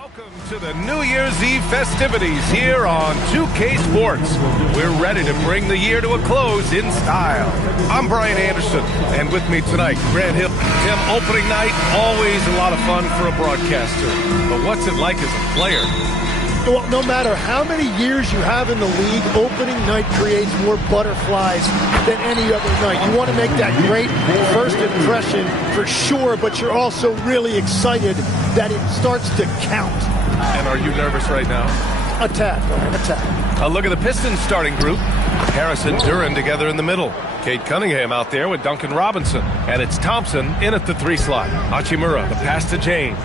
Welcome to the New Year's Eve festivities here on 2K Sports. We're ready to bring the year to a close in style. I'm Brian Anderson, and with me tonight, Grant Hill. Tim, opening night, always a lot of fun for a broadcaster. But what's it like as a player? Well, no matter how many years you have in the league, opening night creates more butterflies than any other night. You want to make that great first impression for sure, but you're also really excited that it starts to count. And are you nervous right now? A tad. A look at the Pistons starting group. Harris and Duren together in the middle. Cade Cunningham out there with Duncan Robinson. And it's Thompson in at the 3 slot. Hachimura, the pass to James.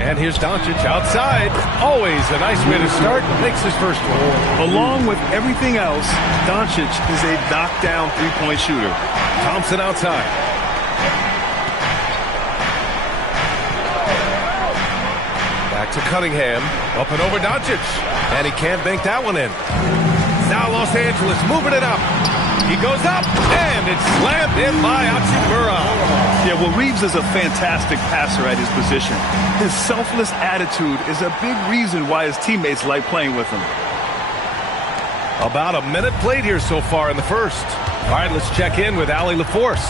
And here's Doncic outside. Always a nice way to start. Makes his first one. Along with everything else, Doncic is a knockdown three-point shooter. Thompson outside. Back to Cunningham. Up and over Doncic. And he can't bank that one in. Now Los Angeles moving it up. He goes up, and it's slammed in by Hachimura. Yeah, well, Reeves is a fantastic passer at his position. His selfless attitude is a big reason why his teammates like playing with him. About a minute played here so far in the first. All right, let's check in with Allie LaForce.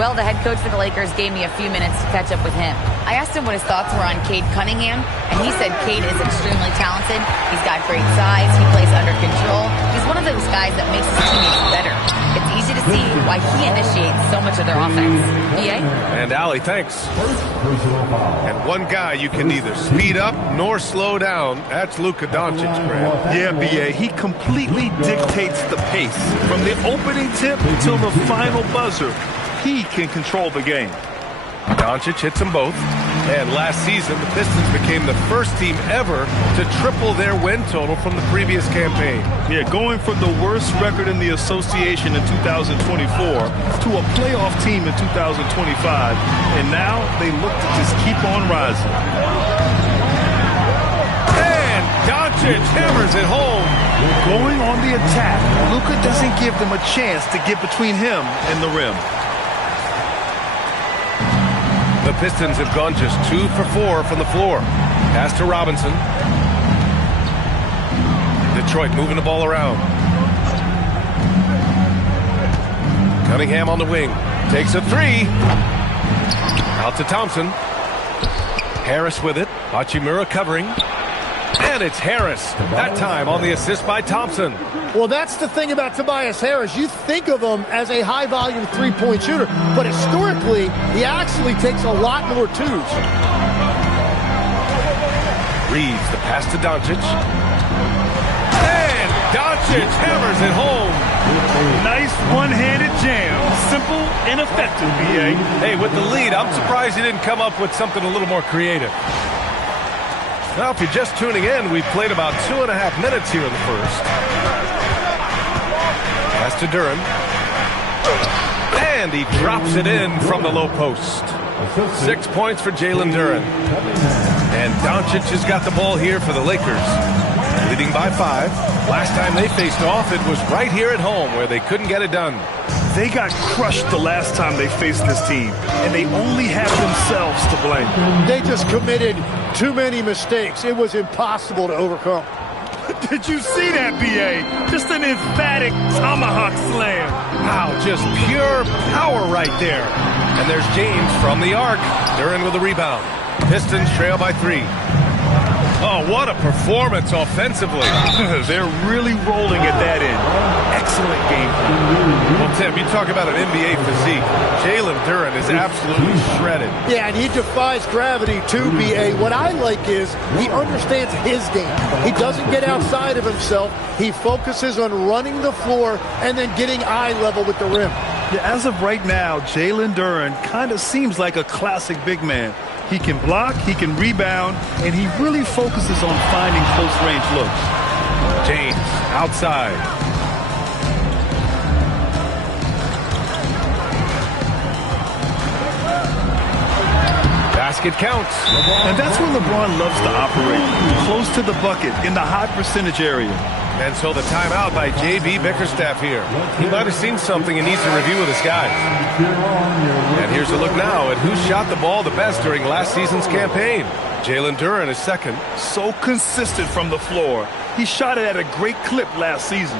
Well, the head coach for the Lakers gave me a few minutes to catch up with him. I asked him what his thoughts were on Cade Cunningham, and he said Cade is extremely talented. He's got great size. He plays under control. He's one of those guys that makes his teammates better. It's easy to see why he initiates so much of their offense. B.A.? And Allie, thanks. And one guy you can neither speed up nor slow down. That's Luka Doncic, Grant. Yeah, B.A., he completely dictates the pace. From the opening tip until the final buzzer, he can control the game. Doncic hits them both. And last season, the Pistons became the first team ever to triple their win total from the previous campaign. Yeah, going from the worst record in the association in 2024 to a playoff team in 2025. And now they look to just keep on rising. And Doncic hammers it home. Going on the attack, Luka doesn't give them a chance to get between him and the rim. The Pistons have gone just 2 for 4 from the floor. Pass to Robinson. Detroit moving the ball around. Cunningham on the wing. Takes a 3. Out to Thompson. Harris with it. Hachimura covering. And it's Harris. That time on the assist by Thompson. Well, that's the thing about Tobias Harris. You think of him as a high-volume three-point shooter, but historically, he actually takes a lot more twos. Reeves, the pass to Doncic. And Doncic hammers it home. Nice one-handed jam. Simple and effective, B.A. Hey, with the lead, I'm surprised he didn't come up with something a little more creative. Now, if you're just tuning in, we've played about 2.5 minutes here in the first. Pass to Duren. And he drops it in from the low post. 6 points for Jalen Duren. And Doncic has got the ball here for the Lakers. Leading by 5. Last time they faced off, it was right here at home where they couldn't get it done. They got crushed the last time they faced this team, and they only have themselves to blame. They just committed too many mistakes. It was impossible to overcome. Did you see that, B.A.? Just an emphatic tomahawk slam. Wow, just pure power right there. And there's James from the arc. Duren with the rebound. Pistons trail by 3. Oh, what a performance offensively. They're really rolling at that end. Excellent game. Well, Tim, you talk about an NBA physique. Jalen Duren is absolutely shredded. Yeah, and he defies gravity too, B.A. What I like is he understands his game. He doesn't get outside of himself. He focuses on running the floor and then getting eye level with the rim. Yeah, as of right now, Jalen Duren kind of seems like a classic big man. He can block, he can rebound, and he really focuses on finding close-range looks. James, outside. Basket counts. And that's where LeBron loves to operate, close to the bucket in the high percentage area. And so the timeout by J.B. Bickerstaff here. He might have seen something and needs to review with his guys. And here's a look now at who shot the ball the best during last season's campaign. Jalen Duren is second. So consistent from the floor. He shot it at a great clip last season.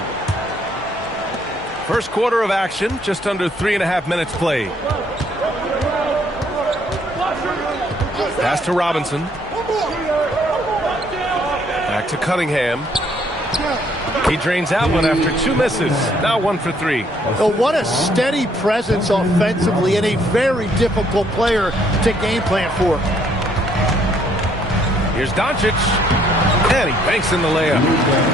First quarter of action, just under 3.5 minutes played. Pass to Robinson. Back to Cunningham. He drains that one after 2 misses. Now 1 for 3. Oh, what a steady presence offensively and a very difficult player to game plan for. Here's Doncic. And he banks in the layup.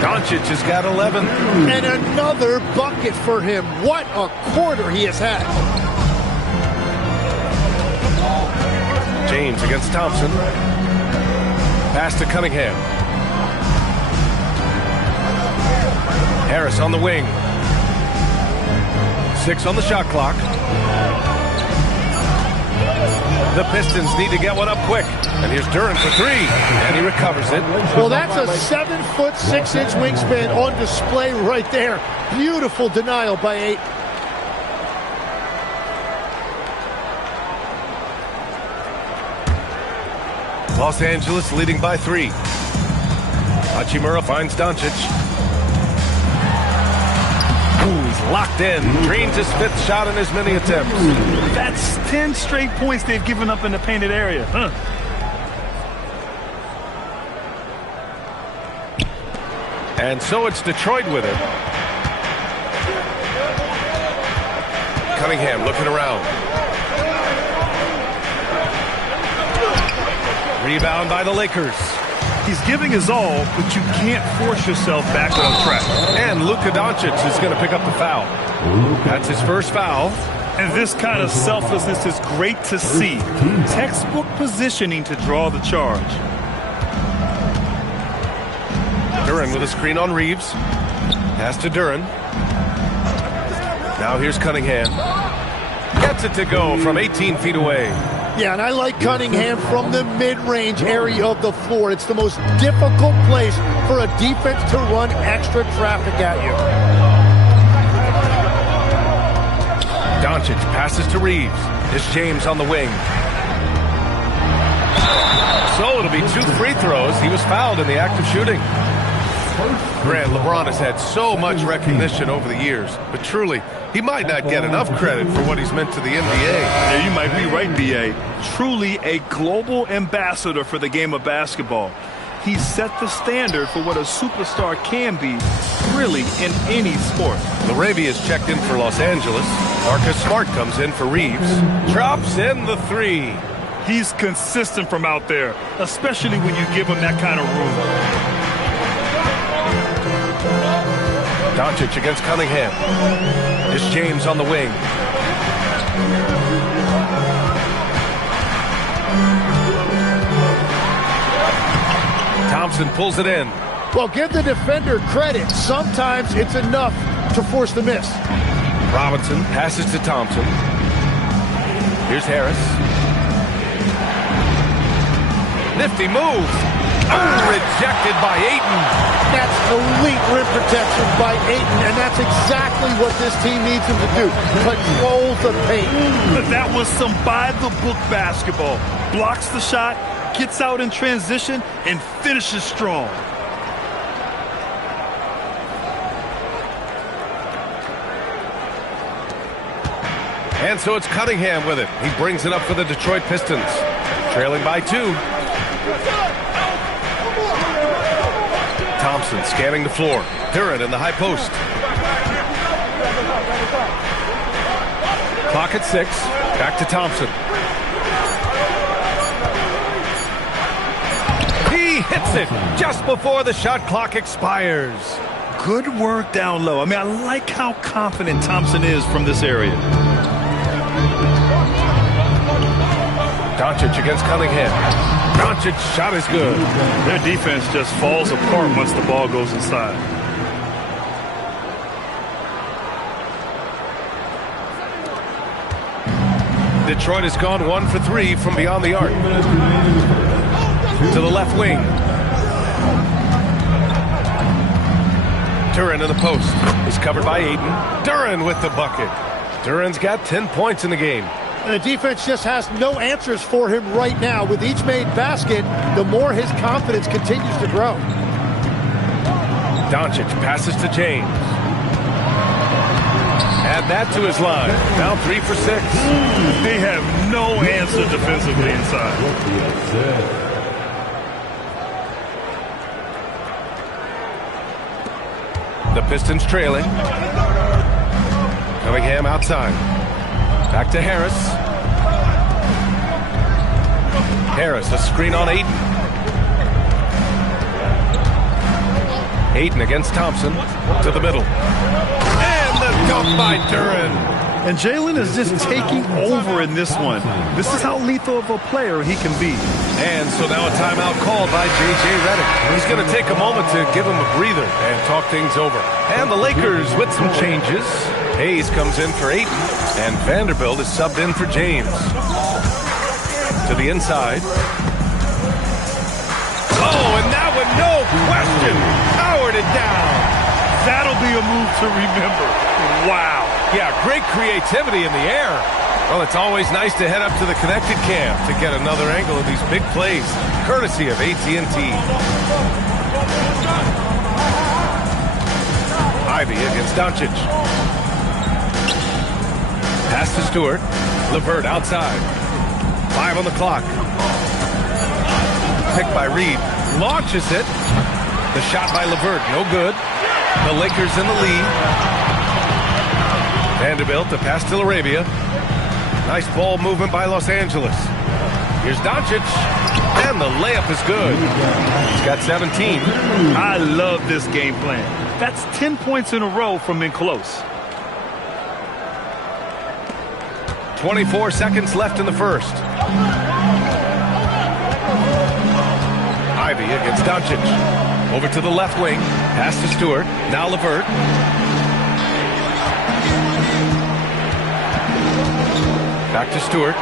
Doncic has got 11. And another bucket for him. What a quarter he has had. James against Thompson. Pass to Cunningham. Harris on the wing. 6 on the shot clock. The Pistons need to get one up quick. And here's Duren for 3. And he recovers it. Well, that's a 7-foot, 6-inch wingspan on display right there. Beautiful denial by 8. Los Angeles leading by 3. Hachimura finds Doncic. Ooh, he's locked in. Drains his 5th shot in as many attempts. That's 10 straight points they've given up in the painted area. And so it's Detroit with it. Cunningham looking around. Rebound by the Lakers. He's giving his all, but you can't force yourself back on track. And Luka Doncic is going to pick up the foul. That's his first foul. And this kind of selflessness is great to see. Textbook positioning to draw the charge. Duren with a screen on Reeves. Pass to Duren. Now here's Cunningham. Gets it to go from 18 feet away. Yeah, and I like Cunningham from the mid-range area of the floor. It's the most difficult place for a defense to run extra traffic at you. Doncic passes to Reeves. It's James on the wing. So it'll be 2 free throws. He was fouled in the act of shooting. Grant, LeBron has had so much recognition over the years, but truly, he might not get enough credit for what he's meant to the NBA. Yeah, you might be right, B.A. Truly a global ambassador for the game of basketball. He set the standard for what a superstar can be, really, in any sport. LaRavia is checked in for Los Angeles. Marcus Smart comes in for Reeves. Drops in the 3. He's consistent from out there, especially when you give him that kind of room. Doncic against Cunningham. It's James on the wing. Thompson pulls it in. Well, give the defender credit. Sometimes it's enough to force the miss. Robinson passes to Thompson. Here's Harris. Nifty move. Oh, rejected by Ayton. That's elite rim protection by Ayton, and that's exactly what this team needs him to do. Control the paint. That was some by-the-book basketball. Blocks the shot, gets out in transition, and finishes strong. And so it's Cunningham with it. He brings it up for the Detroit Pistons. Trailing by 2. Thompson scanning the floor. Duren in the high post. Clock at 6. Back to Thompson. He hits it just before the shot clock expires. Good work down low. I mean, I like how confident Thompson is from this area. Doncic against Cunningham. Doncic's shot is good. Their defense just falls apart once the ball goes inside. Detroit has gone 1 for 3 from beyond the arc. To the left wing. Duren in the post. He's covered by Ayton. Duren with the bucket. Duren's got 10 points in the game. And the defense just has no answers for him right now. With each made basket, the more his confidence continues to grow. Doncic passes to James. Add that to his line. Now 3 for 6. They have no answer defensively inside. The Pistons trailing. Cunningham outside. Back to Harris. Harris, a screen on Ayton. Ayton against Thompson. To the middle. And the dunk by Duren. And Jalen is just taking over in this one. This is how lethal of a player he can be. And so now a timeout called by J.J. Redick. He's going to take a moment to give him a breather and talk things over. And the Lakers with some changes. Hayes comes in for Ayton, and Vanderbilt is subbed in for James. To the inside. Oh, and that one, no question, powered it down. That'll be a move to remember. Wow. Yeah, great creativity in the air. Well, it's always nice to head up to the connected cam to get another angle of these big plays, courtesy of AT&T. Ivy against Doncic. Pass to Stewart. LeVert outside. 5 on the clock. Picked by Reed. Launches it. The shot by LeVert, no good. The Lakers in the lead. Vanderbilt, the pass to Arabia. Nice ball movement by Los Angeles. Here's Doncic. And the layup is good. He's got 17. I love this game plan. That's 10 points in a row from in close. 24 seconds left in the first. Ivy against Doncic. Over to the left wing. Pass to Stewart. Now LeVert. Back to Stewart.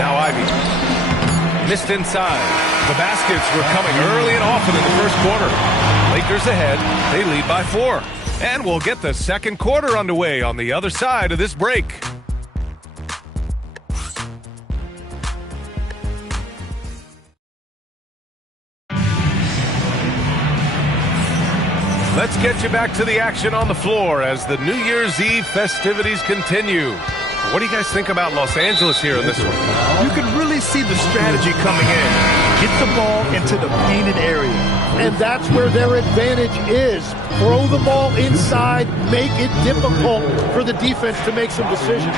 Now Ivy. Missed inside. The baskets were coming early and often in the first quarter. Lakers ahead. They lead by 4. And we'll get the second quarter underway on the other side of this break. Let's get you back to the action on the floor as the New Year's Eve festivities continue. What do you guys think about Los Angeles here in this one? You can really see the strategy coming in. Get the ball into the painted area. And that's where their advantage is. Throw the ball inside, make it difficult for the defense to make some decisions.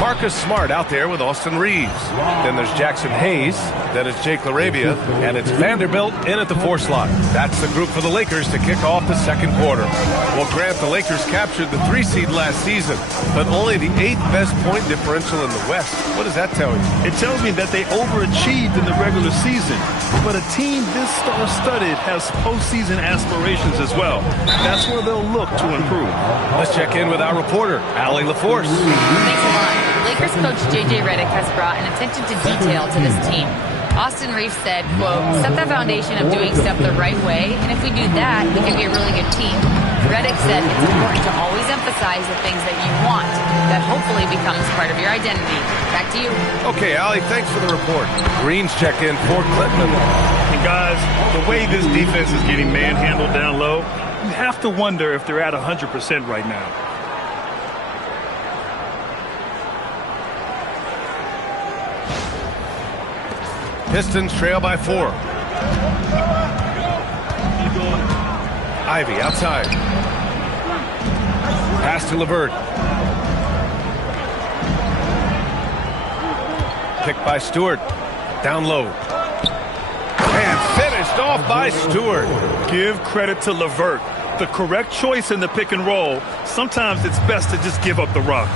Marcus Smart out there with Austin Reeves. Then there's Jackson Hayes. Then it's Jake LaRavia. And it's Vanderbilt in at the 4 slot. That's the group for the Lakers to kick off the second quarter. Well, Grant, the Lakers captured the 3 seed last season, but only the 8th best point differential in the West. What does that tell you? It tells me that they overachieved in the regular season. But a team this star-studded has postseason aspirations as well. That's where they'll look to improve. Let's check in with our reporter, Allie LaForce. Thanks a lot. Lakers coach J.J. Redick has brought an attention to detail to this team. Austin Reeves said, quote, set the foundation of doing stuff the right way, and if we do that, we can be a really good team. Redick said it's important to always emphasize the things that you want. That hopefully becomes part of your identity. Back to you. Okay, Allie, thanks for the report. Green's checked in for Clinton. And guys, the way this defense is getting manhandled down low, you have to wonder if they're at 100% right now. Pistons trail by 4. Ivy outside. Pass to LeVert. Picked by Stewart. Down low. And finished off by Stewart. Give credit to LeVert. The correct choice in the pick and roll. Sometimes it's best to just give up the rock.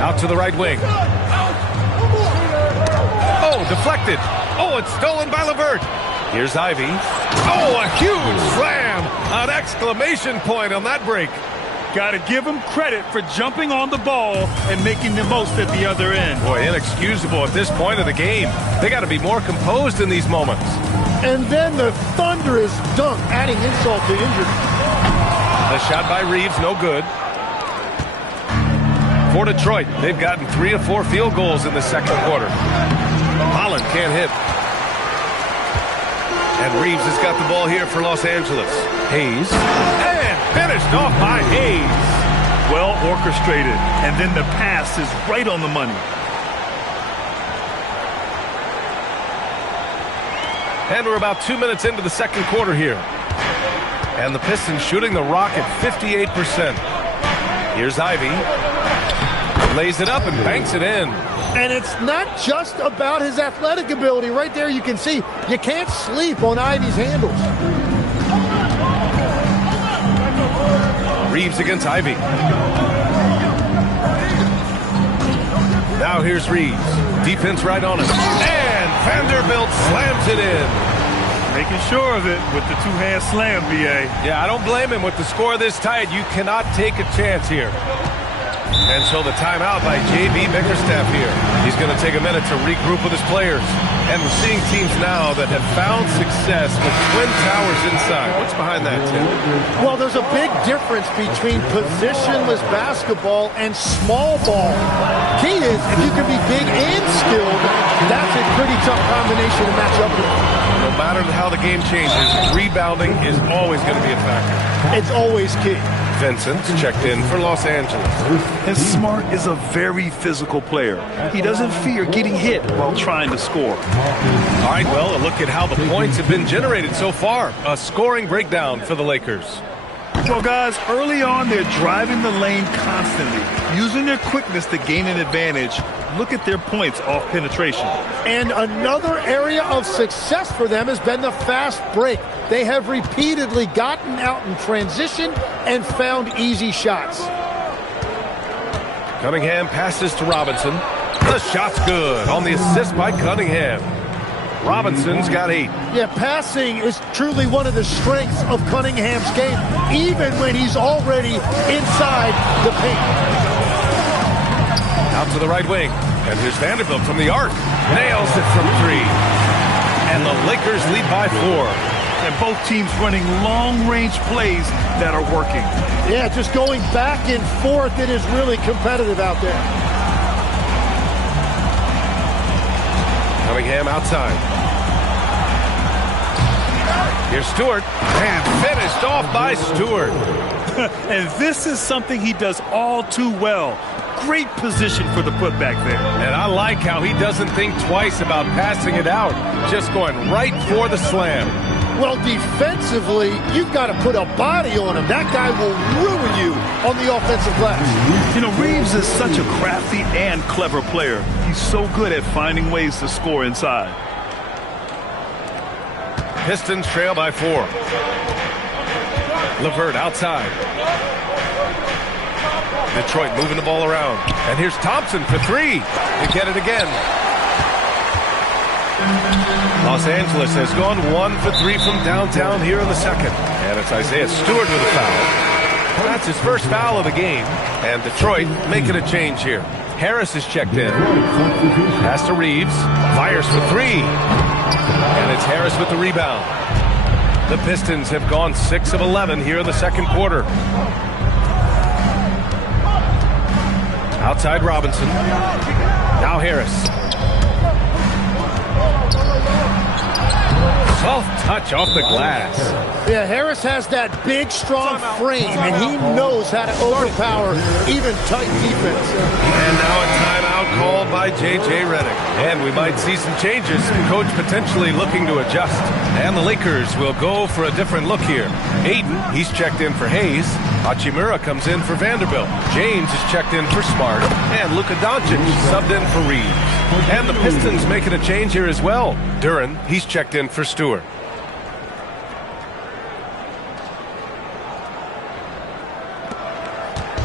Out to the right wing. Oh, deflected. Oh, it's stolen by LeVert. Here's Ivy. Oh, a huge slam. An exclamation point on that break. Got to give him credit for jumping on the ball and making the most at the other end. Boy, inexcusable at this point of the game. They got to be more composed in these moments. And then the thunderous dunk, adding insult to injury. The shot by Reeves, no good. For Detroit, they've gotten 3 of 4 field goals in the second quarter. Holland can't hit. And Reeves has got the ball here for Los Angeles. Hayes. And finished off by Hayes. Well orchestrated. And then the pass is right on the money. And we're about 2 minutes into the second quarter here. And the Pistons shooting the rock at 58%. Here's Ivy. Lays it up and banks it in. And it's not just about his athletic ability. Right there you can see you can't sleep on Ivy's handles. Reeves against Ivy. Now here's Reeves. Defense right on him. And Vanderbilt slams it in. Making sure of it with the two-hand slam, B.A. Yeah, I don't blame him. With the score this tight, you cannot take a chance here. And so the timeout by J.B. Bickerstaff here. He's going to take a minute to regroup with his players. And we're seeing teams now that have found success with twin towers inside. What's behind that, Tim? Well, there's a big difference between positionless basketball and small ball. Key is, if you can be big and skilled, that's a pretty tough combination to match up with. No matter how the game changes, rebounding is always going to be a factor. It's always key. Vincent checked in for Los Angeles. And Smart is a very physical player. He doesn't fear getting hit while trying to score. All right, well, a look at how the points have been generated so far. A scoring breakdown for the Lakers. Well, guys, early on, they're driving the lane constantly, using their quickness to gain an advantage. Look at their points off penetration. And another area of success for them has been the fast break. They have repeatedly gotten out in transition and found easy shots. Cunningham passes to Robinson. The shot's good on the assist by Cunningham. Robinson's got 8. Yeah, passing is truly one of the strengths of Cunningham's game, even when he's already inside the paint. Out to the right wing. And here's Vanderbilt from the arc. Nails it from 3. And the Lakers lead by 4. And both teams running long-range plays that are working. Yeah, just going back and forth. It is really competitive out there. Cunningham outside. Here's Stewart. And finished off by Stewart. And this is something he does all too well. Great position for the putback there. And I like how he doesn't think twice about passing it out. Just going right for the slam. Well, defensively, you've got to put a body on him. That guy will ruin you on the offensive glass. You know, Reeves is such a crafty and clever player. He's so good at finding ways to score inside. Pistons trail by 4. LeVert outside. Detroit moving the ball around. And here's Thompson for 3. They get it again. Los Angeles has gone 1 for 3 from downtown here in the second. And it's Isaiah Stewart with a foul. That's his first foul of the game. And Detroit making a change here. Harris is checked in. Pass to Reeves. Fires for 3. And it's Harris with the rebound. The Pistons have gone 6 of 11 here in the second quarter. Outside Robinson. Now Harris. Soft touch off the glass. Yeah, Harris has that big, strong frame, and he knows how to overpower even tight defense. And now a timeout called by J.J. Redick. And we might see some changes. Coach potentially looking to adjust. And the Lakers will go for a different look here. Aiden, he's checked in for Hayes. Hachimura comes in for Vanderbilt. James is checked in for Smart. And Luka Doncic subbed in for Reeves. And the Pistons making a change here as well. Duren, he's checked in for Stewart.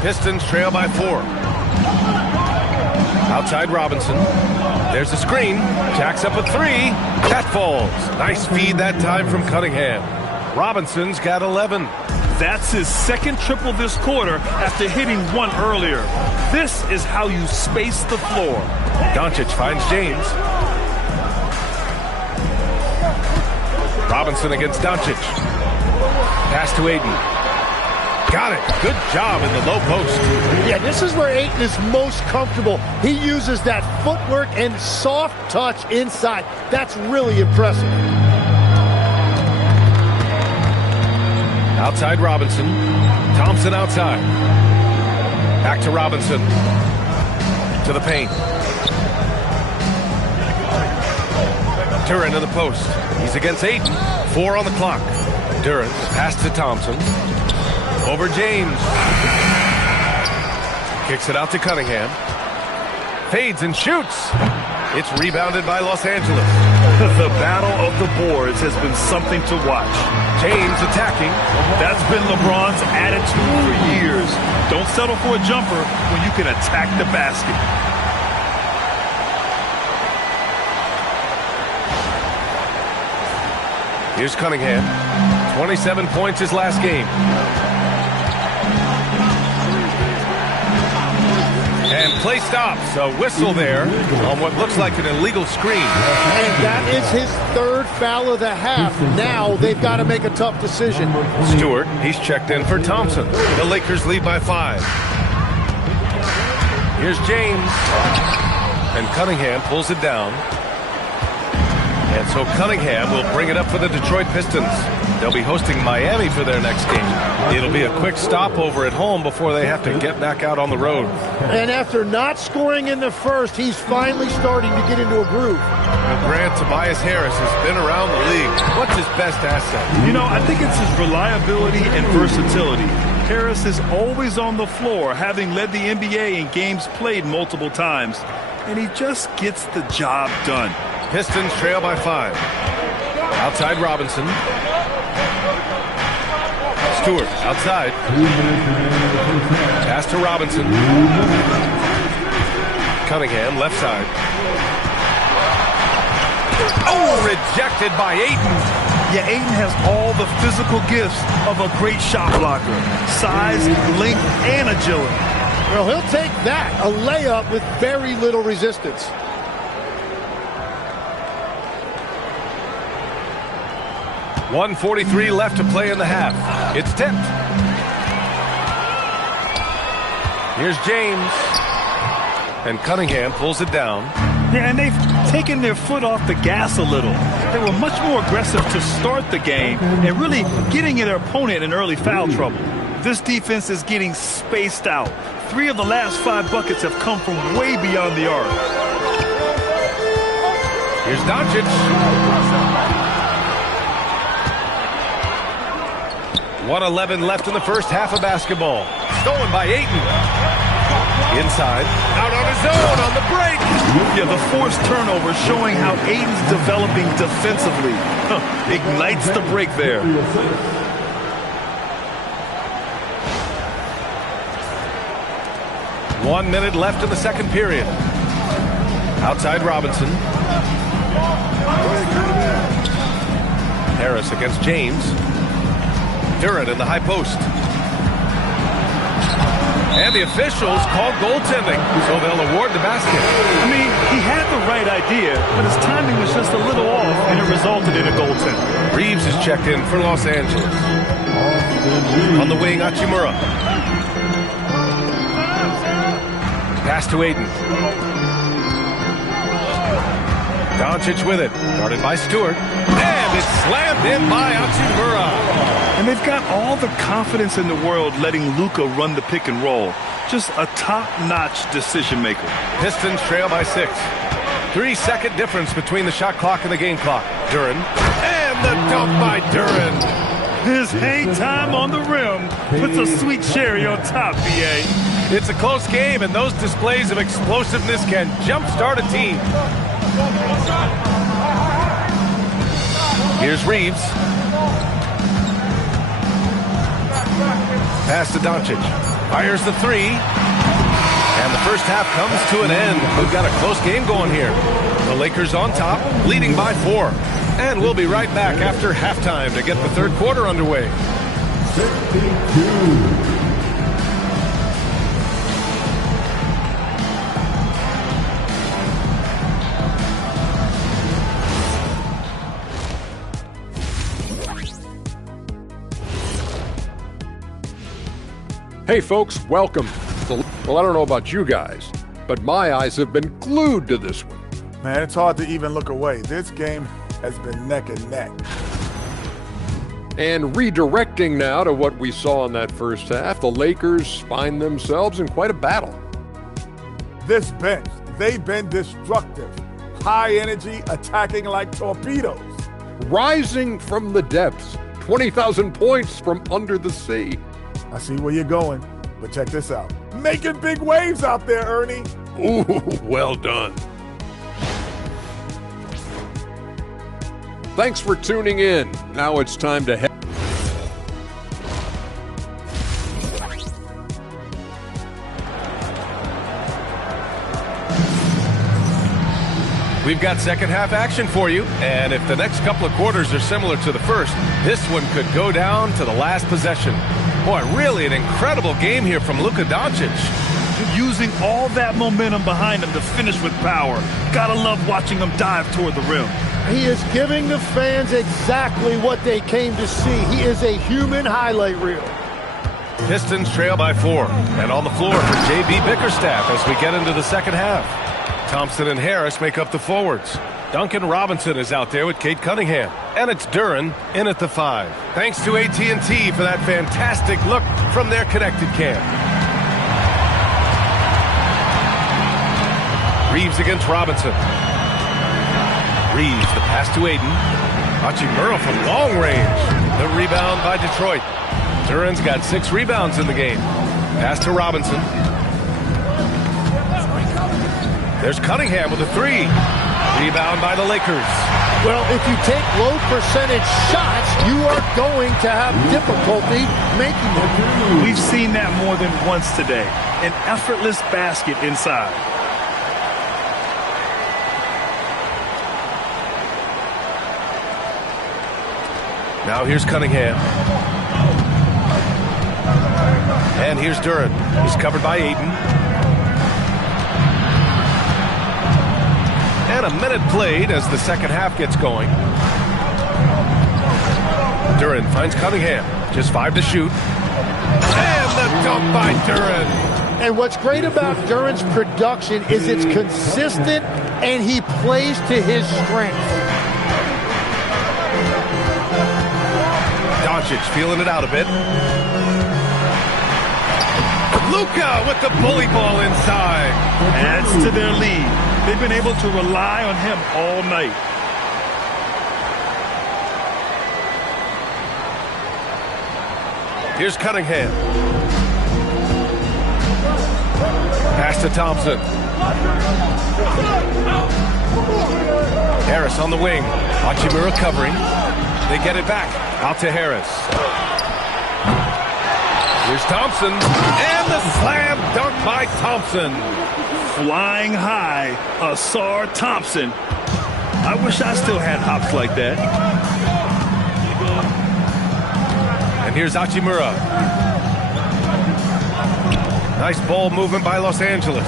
Pistons trail by 4. Outside Robinson. There's a screen. Jacks up a 3. That falls. Nice feed that time from Cunningham. Robinson's got 11. That's his second triple this quarter after hitting 1 earlier. This is how you space the floor. Doncic finds James. Robinson against Doncic. Pass to Aiden. Got it. Good job in the low post. Yeah, this is where Ayton is most comfortable. He uses that footwork and soft touch inside. That's really impressive. Outside Robinson. Thompson outside. Back to Robinson. To the paint. Duren in the post. He's against Ayton. 4 on the clock. Duren pass to Thompson. Over James. Kicks it out to Cunningham. Fades and shoots. It's rebounded by Los Angeles. The battle of the boards has been something to watch. James attacking. That's been LeBron's attitude for years. Don't settle for a jumper when you can attack the basket. Here's Cunningham. 27 points his last game. And play stops. A whistle there on what looks like an illegal screen. And that is his third foul of the half. Now they've got to make a tough decision. Stewart, he's checked in for Thompson. The Lakers lead by 5. Here's James. And Cunningham pulls it down. And so Cunningham will bring it up for the Detroit Pistons. They'll be hosting Miami for their next game. It'll be a quick stopover at home before they have to get back out on the road. And after not scoring in the first, he's finally starting to get into a groove. Grant, Tobias Harris has been around the league. What's his best asset? You know, I think it's his reliability and versatility. Harris is always on the floor, having led the NBA in games played multiple times. And he just gets the job done. Pistons trail by 5. Outside Robinson. Stewart outside. Pass to Robinson. Cunningham left side. Oh, rejected by Ayton. Yeah, Ayton has all the physical gifts of a great shot blocker. Size, length, and agility. Well, he'll take that, a layup with very little resistance. .143 left to play in the half. It's tipped. Here's James. And Cunningham pulls it down. Yeah, and they've taken their foot off the gas a little. They were much more aggressive to start the game and really getting their opponent in early foul trouble. This defense is getting spaced out. 3 of the last 5 buckets have come from way beyond the arc. Here's Doncic. 1:11 left in the first half of basketball. Stolen by Ayton. Inside. Out on his own on the break. Yeah, the forced turnover showing how Ayton's developing defensively. Ignites the break there. 1 minute left in the second period. Outside Robinson. Harris against James. Duren in the high post. And the officials called goaltending, so they'll award the basket. I mean, he had the right idea, but his timing was just a little off, and it resulted in a goaltend. Reeves is checked in for Los Angeles. On the wing, Hachimura. Pass to Ayton. Doncic with it. Guarded by Stewart. And it's slammed in by Hachimura. And they've got all the confidence in the world letting Luka run the pick and roll. Just a top-notch decision maker. Pistons trail by 6. 3-second difference between the shot clock and the game clock. Duren. And the dunk by Duren. His hang time on the rim puts a sweet cherry on top, B.A. It's a close game, and those displays of explosiveness can jumpstart a team. Here's Reeves. Pass to Doncic. Fires the 3. And the first half comes to an end. We've got a close game going here. The Lakers on top, leading by 4. And we'll be right back after halftime to get the third quarter underway. 52. Hey folks, welcome. Well, I don't know about you guys, but my eyes have been glued to this one. Man, it's hard to even look away. This game has been neck and neck. And redirecting now to what we saw in that first half, the Lakers find themselves in quite a battle. This bench, they've been destructive. High energy, attacking like torpedoes. Rising from the depths, 20,000 points from under the sea. I see where you're going, but check this out. Making big waves out there, Ernie. Ooh, well done. Thanks for tuning in. Now it's time to head. We've got second half action for you, and if the next couple of quarters are similar to the first, this one could go down to the last possession. Boy, really an incredible game here from Luka Doncic. Using all that momentum behind him to finish with power. Gotta love watching him dive toward the rim. He is giving the fans exactly what they came to see. He is a human highlight reel. Pistons trail by 4, and on the floor for J.B. Bickerstaff as we get into the second half. Thompson and Harris make up the forwards. Duncan Robinson is out there with Cade Cunningham. And it's Duren in at the 5. Thanks to AT&T for that fantastic look from their connected cam. Reeves against Robinson. Reeves, the pass to Aiden. Hachimura from long range. The rebound by Detroit. Duren's got 6 rebounds in the game. Pass to Robinson. There's Cunningham with a 3. Rebound by the Lakers. Well, if you take low percentage shots, you are going to have difficulty making them. We've seen that more than once today. An effortless basket inside. Now here's Cunningham. And here's Duren. He's covered by Aiden. And a minute played as the second half gets going. Duren finds Cunningham. Just 5 to shoot. And the dunk by Duren. And what's great about Duren's production is it's consistent and he plays to his strengths. Doncic feeling it out a bit. Luka with the bully ball inside. Adds to their lead. They've been able to rely on him all night. Here's Cunningham. Pass to Thompson. Harris on the wing. Hachimura covering. They get it back. Out to Harris. Here's Thompson. And the slam dunk by Thompson. Flying high, Asar Thompson. I wish I still had hops like that. And here's Hachimura. Nice ball movement by Los Angeles.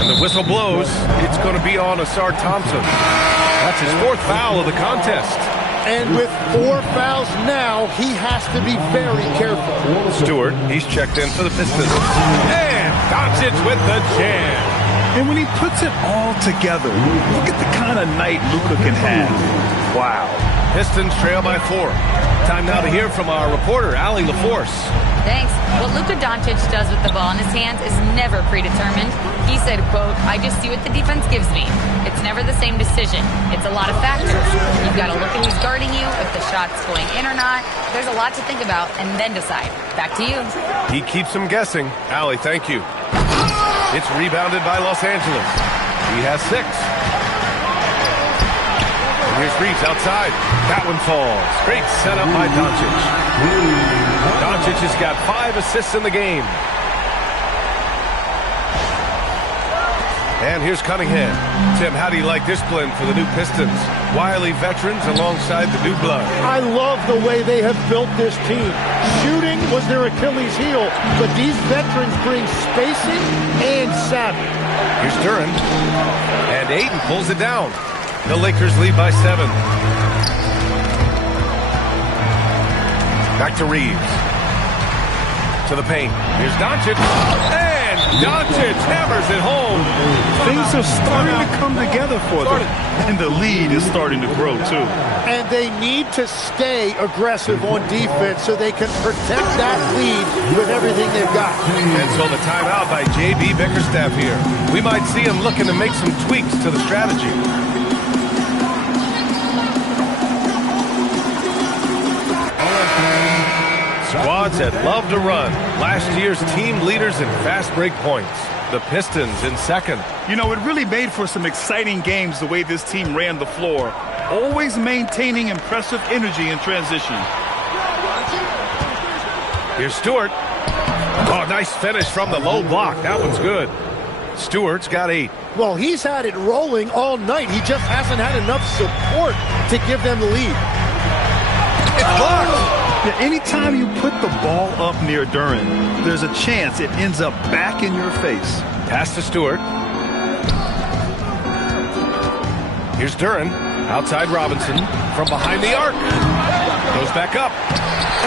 And the whistle blows. It's going to be on Asar Thompson. That's his 4th foul of the contest. And with 4 fouls now, he has to be very careful. Stewart, he's checked in for the Pistons. And Doncic with the jam. And when he puts it all together, look at the kind of night Luka can have. Wow. Pistons trail by 4. Time now to hear from our reporter, Allie LaForce. Thanks. What Luka Doncic does with the ball in his hands is never predetermined. He said, quote, "I just see what the defense gives me. It's never the same decision. It's a lot of factors. You've got to look at who's guarding you, if the shot's going in or not. There's a lot to think about and then decide. Back to you." He keeps them guessing. Allie, thank you. It's rebounded by Los Angeles. He has 6. And here's Reeves outside. That one falls. Great setup by Doncic. Doncic has got 5 assists in the game. And here's Cunningham. Tim, how do you like this blend for the new Pistons? Wily veterans alongside the new blood. I love the way they have built this team. Shooting was their Achilles heel, but these veterans bring spacing and savvy. Here's Duren. And Aiden pulls it down. The Lakers lead by 7. Back to Reeves. to the paint. Here's Doncic. And Doncic hammers it home. Things are starting to come together for them. And the lead is starting to grow, too. And they need to stay aggressive on defense so they can protect that lead with everything they've got. And so the timeout by J.B. Bickerstaff here. We might see him looking to make some tweaks to the strategy. Squads that love to run. Last year's team leaders in fast break points. The Pistons in second. You know, it really made for some exciting games the way this team ran the floor. Always maintaining impressive energy in transition. Here's Stewart. Oh, nice finish from the low block. That one's good. Stewart's got 8. Well, he's had it rolling all night. He just hasn't had enough support to give them the lead. It's blocked. Yeah, anytime you put the ball up near Duren, there's a chance it ends up back in your face. Pass to Stewart. Here's Duren. Outside Robinson. From behind the arc. Goes back up.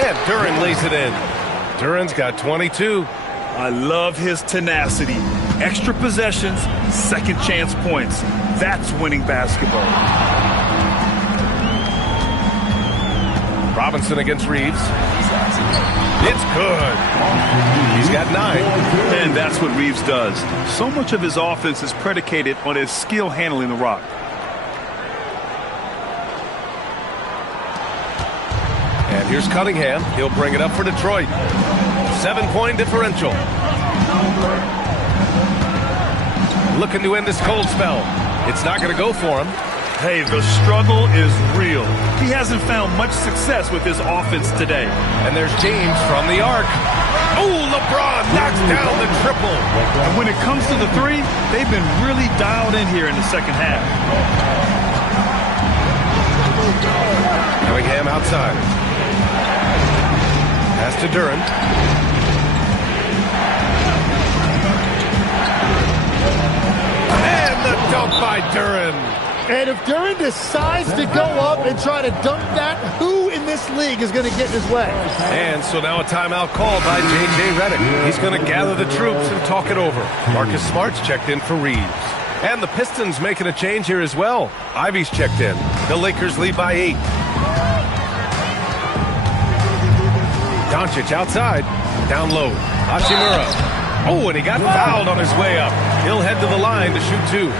And Duren lays it in. Duren's got 22. I love his tenacity. Extra possessions, second chance points. That's winning basketball. Robinson against Reeves. It's good. He's got 9. And that's what Reeves does. So much of his offense is predicated on his skill handling the rock. And here's Cunningham. He'll bring it up for Detroit. 7-point differential. Looking to end this cold spell. It's not going to go for him. Hey, the struggle is real. He hasn't found much success with his offense today. And there's James from the arc. Oh, LeBron knocks down the triple. And when it comes to the 3, they've been really dialed in here in the second half. Cunningham outside. Pass to Duren. And the dunk by Duren. And if Duren decides to go up and try to dunk that, who in this league is going to get in his way? And so now a timeout called by J.J. Redick. He's going to gather the troops and talk it over. Marcus Smart's checked in for Reeves. And the Pistons making a change here as well. Ivy's checked in. The Lakers lead by 8. Doncic outside. Down low. Hachimura. Oh, and he got fouled on his way up. He'll head to the line to shoot 2.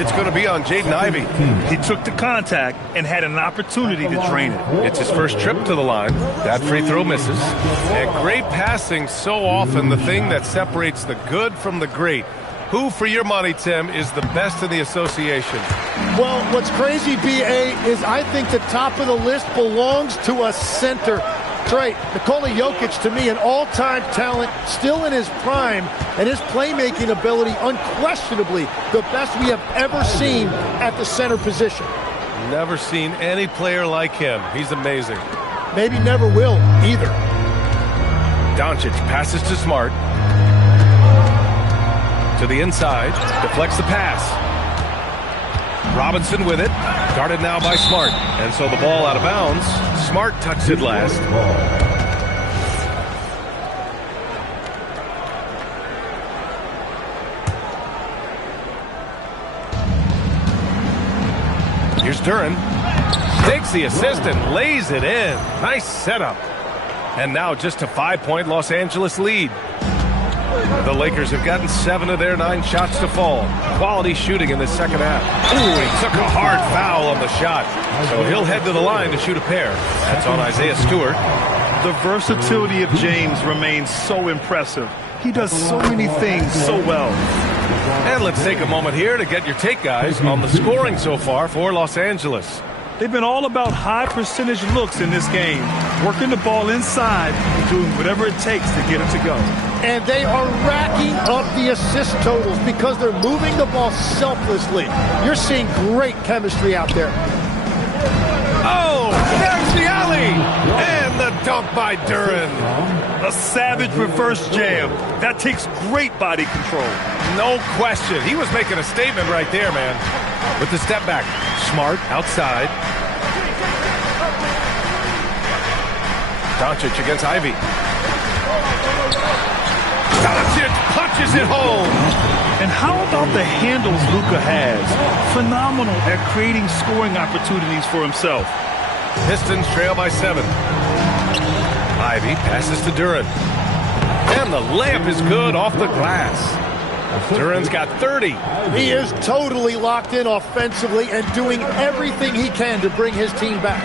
It's going to be on Jaden Ivey. He took the contact and had an opportunity to drain it. It's his first trip to the line. That free throw misses. And great passing, so often the thing that separates the good from the great. Who, for your money, Tim, is the best in the association? Well, what's crazy, B.A., is I think the top of the list belongs to a center. Right, Nikola Jokic, to me, an all-time talent, still in his prime, and his playmaking ability, unquestionably, the best we have ever seen at the center position. Never seen any player like him. He's amazing. Maybe never will, either. Doncic passes to Smart. To the inside, deflects the pass. Robinson with it, guarded now by Smart. And so the ball out of bounds. Smart touched it last. Here's Duren. Takes the assist and lays it in. Nice setup. And now just a 5-point Los Angeles lead. The Lakers have gotten 7 of their 9 shots to fall. Quality shooting in the second half. Ooh, he took a hard foul on the shot. So he'll head to the line to shoot a pair. That's on Isaiah Stewart. The versatility of James remains so impressive. He does so many things so well. And let's take a moment here to get your take, guys, on the scoring so far for Los Angeles. They've been all about high percentage looks in this game, working the ball inside and doing whatever it takes to get it to go. And they are racking up the assist totals because they're moving the ball selflessly. You're seeing great chemistry out there. Oh, there's the alley! And the dunk by Duren. A savage reverse jam. That takes great body control. No question. He was making a statement right there, man. With the step back. Smart outside. Doncic against Ivy. Doncic punches it home. And how about the handles Luka has? Phenomenal at creating scoring opportunities for himself. Pistons trail by 7. Ivy passes to Duren. And the layup is good off the glass. Duren's got 30. He is totally locked in offensively and doing everything he can to bring his team back.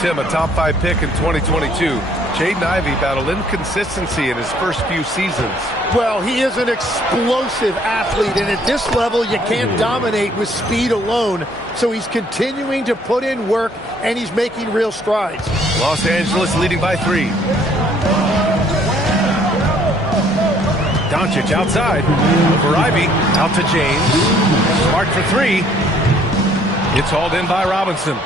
Tim, a top 5 pick in 2022. Jaden Ivey battled inconsistency in his first few seasons. Well, he is an explosive athlete, and at this level, you can't dominate with speed alone. So he's continuing to put in work, and he's making real strides. Los Angeles leading by 3. Doncic outside. Over Ivy. Out to James. Smart for 3. It's hauled in by Robinson.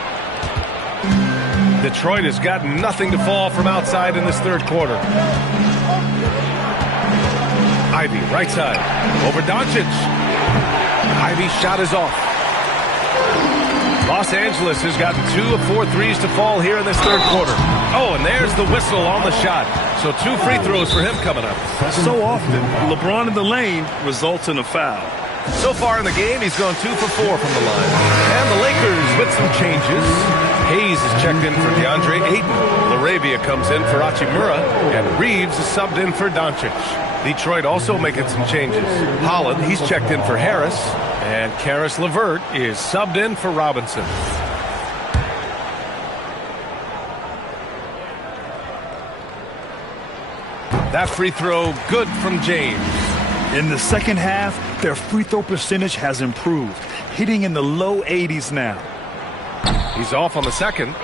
Detroit has got nothing to fall from outside in this third quarter. Ivy, right side. Over Doncic. Ivy's shot is off. Los Angeles has gotten 2 of 4 threes to fall here in this third quarter. Oh, and there's the whistle on the shot. So 2 free throws for him coming up. So often, LeBron in the lane results in a foul. So far in the game, he's gone 2 for 4 from the line. And the Lakers with some changes. Hayes is checked in for DeAndre Ayton. Laravia comes in for Hachimura. And Reeves is subbed in for Doncic. Detroit also making some changes. Holland, he's checked in for Harris. And Karis LeVert is subbed in for Robinson. That free throw good from James. In the second half, their free throw percentage has improved, hitting in the low 80s now. He's off on the second.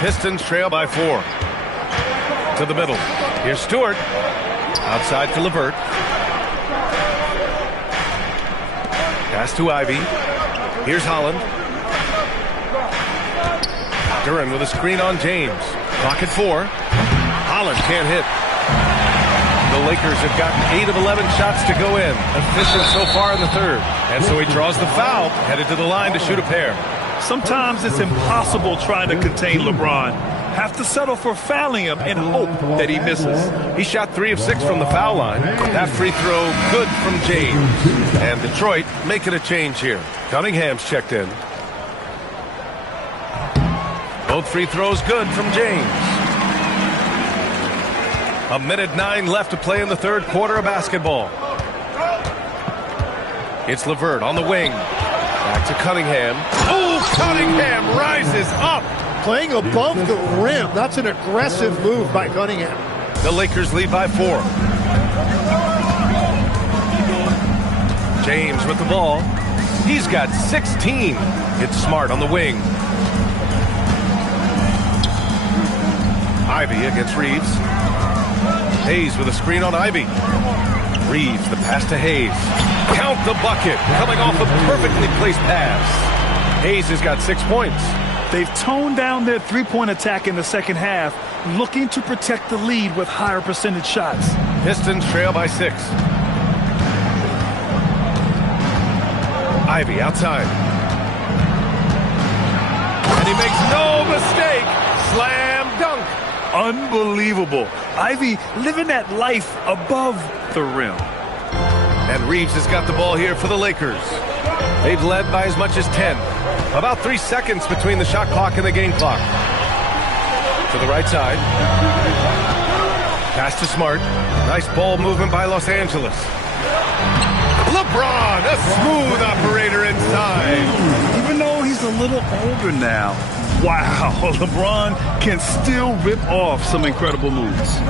Pistons trail by 4. To the middle. Here's Stewart. Outside to LeVert. Pass to Ivy. Here's Holland. Duren with a screen on James. Clock at 4. Holland can't hit. The Lakers have gotten 8 of 11 shots to go in. Efficient so far in the third. And so he draws the foul, headed to the line to shoot a pair. Sometimes it's impossible trying to contain LeBron. Have to settle for fouling him and hope that he misses. He shot 3 of 6 from the foul line. That free throw good from James. And Detroit making a change here. Cunningham's checked in. Both free throws good from James. 1:09 left to play in the third quarter of basketball. It's LeVert on the wing. Back to Cunningham. Oh, Cunningham rises up. Playing above the rim. That's an aggressive move by Cunningham. The Lakers lead by 4. James with the ball. He's got 16. It's Smart on the wing. Ivy against Reeves. Hayes with a screen on Ivy. Reeves, the pass to Hayes. Count the bucket. Coming off a perfectly placed pass. Hayes has got 6 points. They've toned down their three-point attack in the second half, looking to protect the lead with higher percentage shots. Pistons trail by 6. Ivy outside. And he makes no mistake. Slam dunk. Unbelievable. Ivy living that life above the rim. And Reeves has got the ball here for the Lakers. They've led by as much as 10. About 3 seconds between the shot clock and the game clock. To the right side. Pass to Smart. Nice ball movement by Los Angeles. LeBron, a smooth operator inside. Even though he's a little older now, wow, LeBron can still rip off some incredible moves.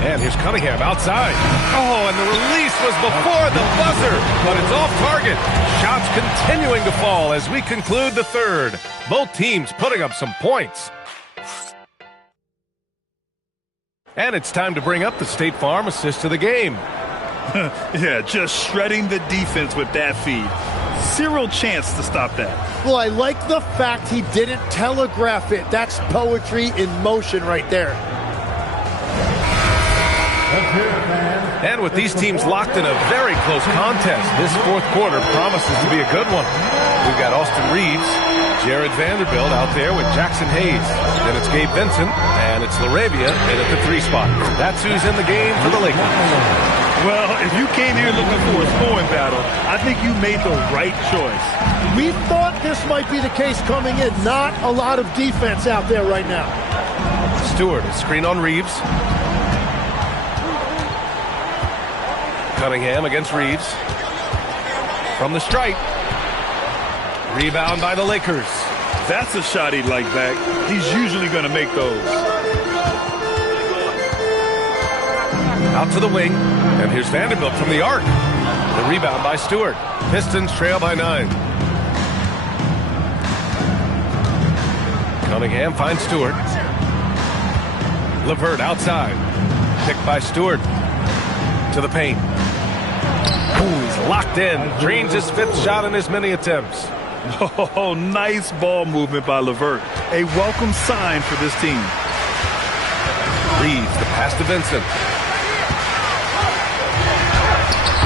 And here's Cunningham outside. Oh, and the release was before the buzzer, but it's off target. Shots continuing to fall as we conclude the third. Both teams putting up some points. And it's time to bring up the State Farm assist of the game. Yeah, just shredding the defense with that feed. Zero chance to stop that. Well, I like the fact he didn't telegraph it. That's poetry in motion right there. And with these teams locked in a very close contest, this fourth quarter promises to be a good one. We've got Austin Reeves Jared Vanderbilt out there with Jackson Hayes. Then it's Gabe Vincent, and it's LaRavia in at the 3 spot. That's who's in the game for the Lakers. Well, if you came here looking for a scoring battle, I think you made the right choice. We thought this might be the case coming in. Not a lot of defense out there right now. Stewart, a screen on Reeves. Cunningham against Reeves. From the stripe. Rebound by the Lakers. That's a shot he'd like back. He's usually going to make those. Out to the wing. And here's Vanderbilt from the arc. The rebound by Stewart. Pistons trail by 9. Cunningham finds Stewart. LeVert outside. Picked by Stewart. To the paint. Ooh, he's locked in. Drains his 5th shot in his many attempts. Oh, nice ball movement by LeVert. A welcome sign for this team. Reeves, the pass to Vincent.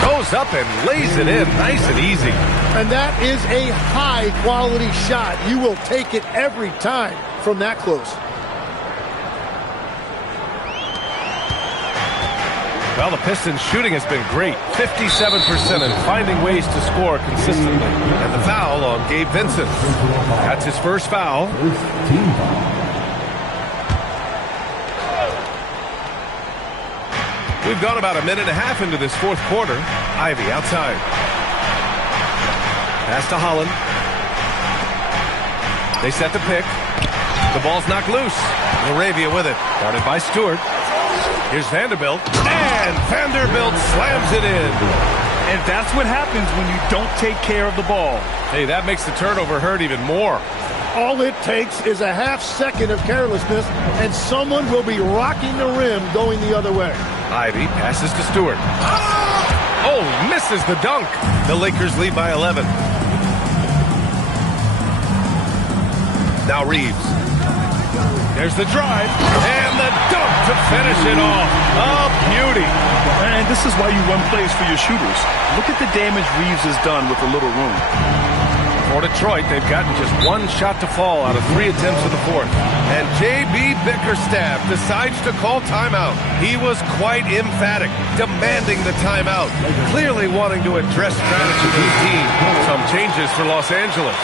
Goes up and lays it in nice and easy. And that is a high-quality shot. You will take it every time from that close. Well, the Pistons' shooting has been great. 57% and finding ways to score consistently. And the foul on Gabe Vincent. That's his first foul. We've gone about a minute and a half into this 4th quarter. Ivy outside. Pass to Holland. They set the pick. The ball's knocked loose. LaRavia with it. Guarded by Stewart. Here's Vanderbilt. And Vanderbilt slams it in. And that's what happens when you don't take care of the ball. Hey, that makes the turnover hurt even more. All it takes is a half second of carelessness, and someone will be rocking the rim going the other way. Ivy passes to Stewart. Oh, misses the dunk. The Lakers lead by 11. Now Reeves. There's the drive, and the dunk to finish it off. A beauty. And this is why you run plays for your shooters. Look at the damage Reeves has done with a little room. For Detroit, they've gotten just 1 shot to fall out of 3 attempts in the 4th. And J.B. Bickerstaff decides to call timeout. He was quite emphatic, demanding the timeout, clearly wanting to address strategy of his team. Some changes for Los Angeles.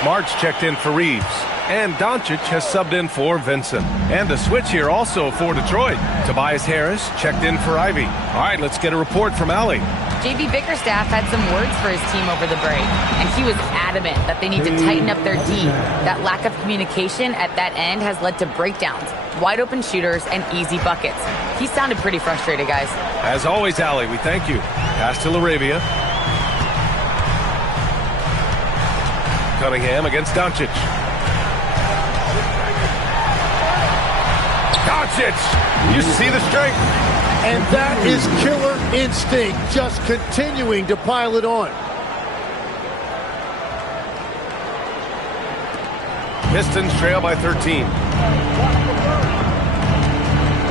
Smart's checked in for Reeves. And Doncic has subbed in for Vincent. And a switch here also for Detroit. Tobias Harris checked in for Ivy. All right, let's get a report from Allie. J.B. Bickerstaff had some words for his team over the break, and he was adamant that they need to tighten up their D. That lack of communication at that end has led to breakdowns, wide open shooters, and easy buckets. He sounded pretty frustrated, guys. As always, Allie, we thank you. Pass to LaRavia. Cunningham against Doncic. Doncic! You see the strength. And that is killer instinct, just continuing to pile it on. Pistons trail by 13.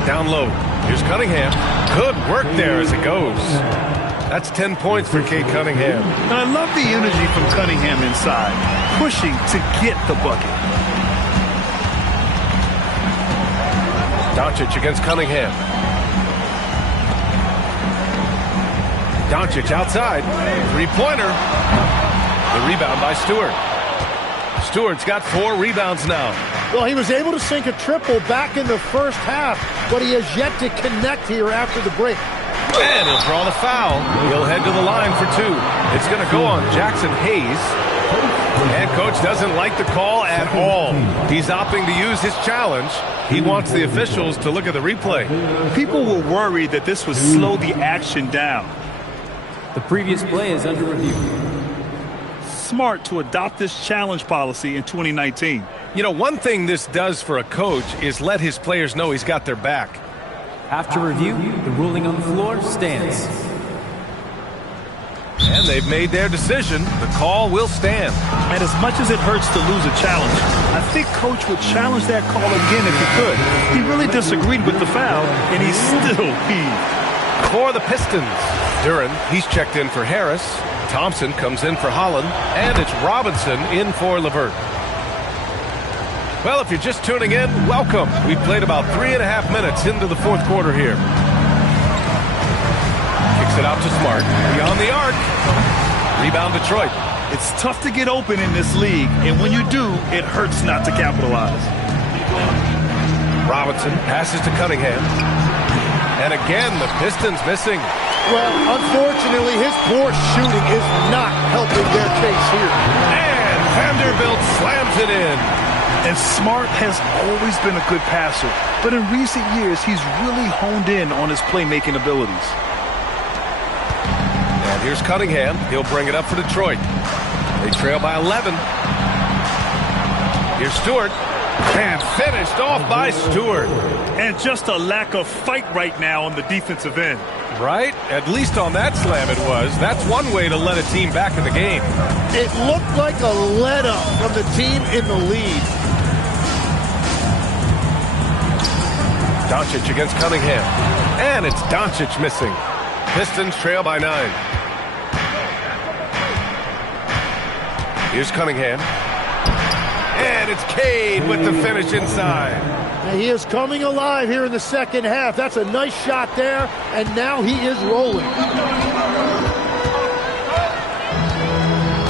Down low. Here's Cunningham. Good work there as it goes. That's 10 points for Cade Cunningham. Now, I love the energy from Cunningham inside, pushing to get the bucket. Doncic against Cunningham. Doncic outside. 3-pointer. The rebound by Stewart. Stewart's got 4 rebounds now. Well, he was able to sink a triple back in the first half, but he has yet to connect here after the break. And he'll draw the foul. He'll head to the line for 2. It's going to go on Jackson Hayes. Head coach doesn't like the call at all. He's opting to use his challenge. He wants the officials to look at the replay. People were worried that this would slow the action down. The previous play is under review. Smart to adopt this challenge policy in 2019. You know, one thing this does for a coach is let his players know he's got their back. After review, the ruling on the floor stands. And they've made their decision. The call will stand. And as much as it hurts to lose a challenge, I think Coach would challenge that call again if he could. He really disagreed with the foul, and he's still peeved. For the Pistons, Duran, he's checked in for Harris. Thompson comes in for Holland. And it's Robinson in for LeVert. Well, if you're just tuning in, welcome. We've played about 3.5 minutes into the fourth quarter here. Kicks it out to Smart. Beyond the arc. Rebound Detroit. It's tough to get open in this league, and when you do, it hurts not to capitalize. Robinson passes to Cunningham. And again, the Pistons missing. Well, unfortunately, his poor shooting is not helping their case here. And Vanderbilt slams it in. And Smart has always been a good passer, but in recent years, he's really honed in on his playmaking abilities. And here's Cunningham. He'll bring it up for Detroit. They trail by 11. Here's Stewart. And finished off by Stewart. And just a lack of fight right now on the defensive end. Right? At least on that slam it was. That's one way to let a team back in the game. It looked like a let-up from the team in the lead. Doncic against Cunningham. And it's Doncic missing. Pistons trail by 9. Here's Cunningham. And it's Cade with the finish inside. He is coming alive here in the second half. That's a nice shot there, and now he is rolling.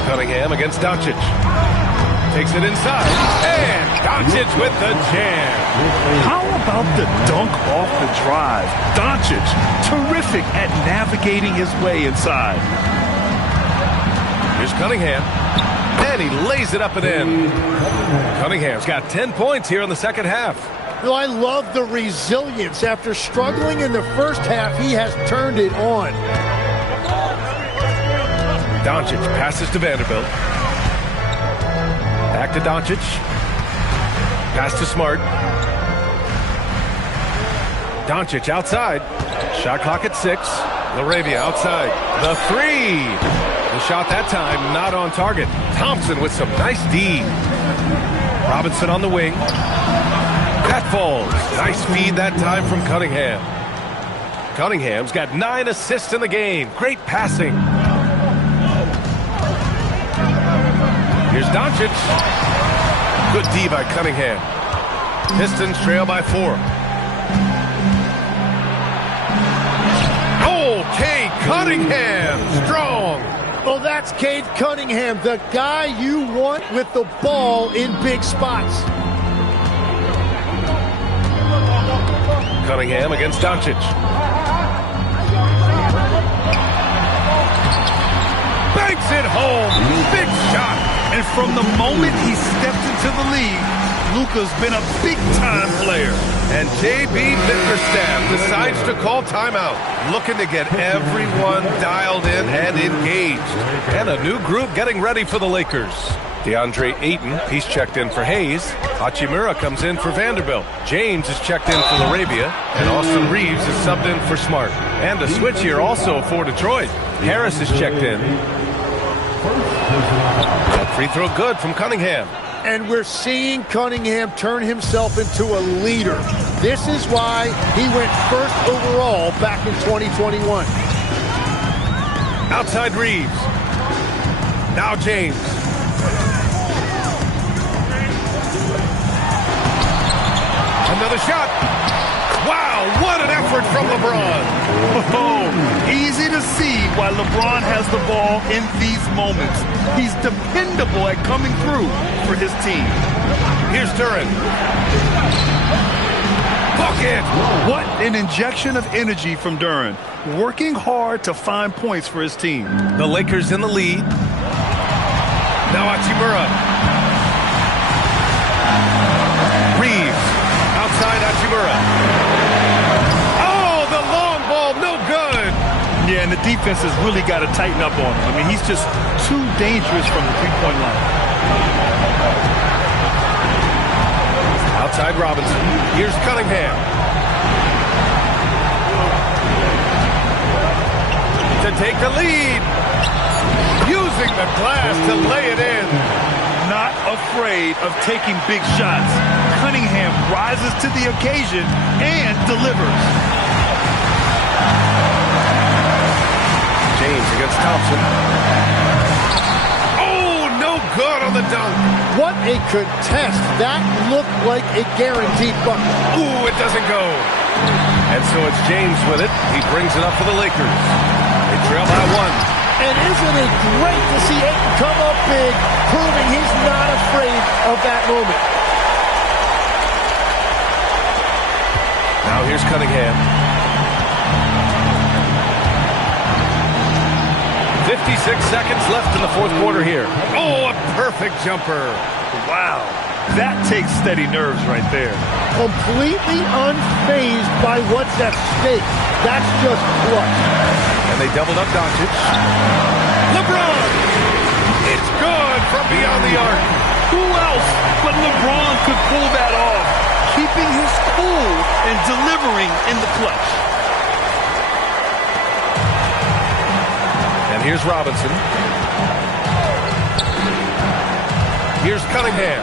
Cunningham against Doncic. Takes it inside. And Doncic with the jam. How about the dunk off the drive? Doncic, terrific at navigating his way inside. Here's Cunningham. And he lays it up and in. Cunningham's got 10 points here in the second half. No, I love the resilience. After struggling in the first half, he has turned it on. Doncic passes to Vanderbilt. Back to Doncic. Pass to Smart. Doncic outside. Shot clock at 6. LaRavia outside. The 3. The shot that time not on target. Thompson with some nice D. Robinson on the wing. That falls. Nice feed that time from Cunningham. Cunningham's got 9 assists in the game. Great passing. Here's Doncic. Good D by Cunningham. Pistons trail by 4. Oh, Cade Cunningham. Strong. Oh, that's Cade Cunningham, the guy you want with the ball in big spots. Cunningham against Doncic. Banks it home. Big shot. And from the moment he stepped into the league, Luka's been a big-time player. And J.B. Bickerstaff decides to call timeout, looking to get everyone dialed in and engaged. And a new group getting ready for the Lakers. DeAndre Ayton, he's checked in for Hayes. Hachimura comes in for Vanderbilt. James is checked in for LaRavia. And Austin Reeves is subbed in for Smart. And a switch here also for Detroit. Harris is checked in. That free throw good from Cunningham. And we're seeing Cunningham turn himself into a leader. This is why he went first overall back in 2021. Outside Reeves. Now James. Another shot. Wow, what an effort from LeBron. Oh, easy to see why LeBron has the ball in these moments. He's dependable at coming through for his team. Here's Duran. Bucket! What an injection of energy from Duran. Working hard to find points for his team. The Lakers in the lead. Now Hachimura. Reeves. Outside Hachimura. Yeah, and the defense has really got to tighten up on him. I mean, he's just too dangerous from the three-point line. Outside Robinson. Here's Cunningham. To take the lead. Using the glass to lay it in. Not afraid of taking big shots. Cunningham rises to the occasion and delivers. James against Thompson. Oh, no good on the dunk. What a contest. That looked like a guaranteed bucket. Ooh, it doesn't go. And so it's James with it. He brings it up for the Lakers. They trail by 1. And isn't it great to see Ayton come up big, proving he's not afraid of that moment. Now here's Cunningham. 56 seconds left in the fourth quarter here. Oh, a perfect jumper. Wow. That takes steady nerves right there. Completely unfazed by what's at stake. That's just clutch. And they doubled up Doncic. LeBron! It's good from beyond the arc. Who else but LeBron could pull that off? Keeping his cool and delivering in the clutch. And here's Robinson. Here's Cunningham.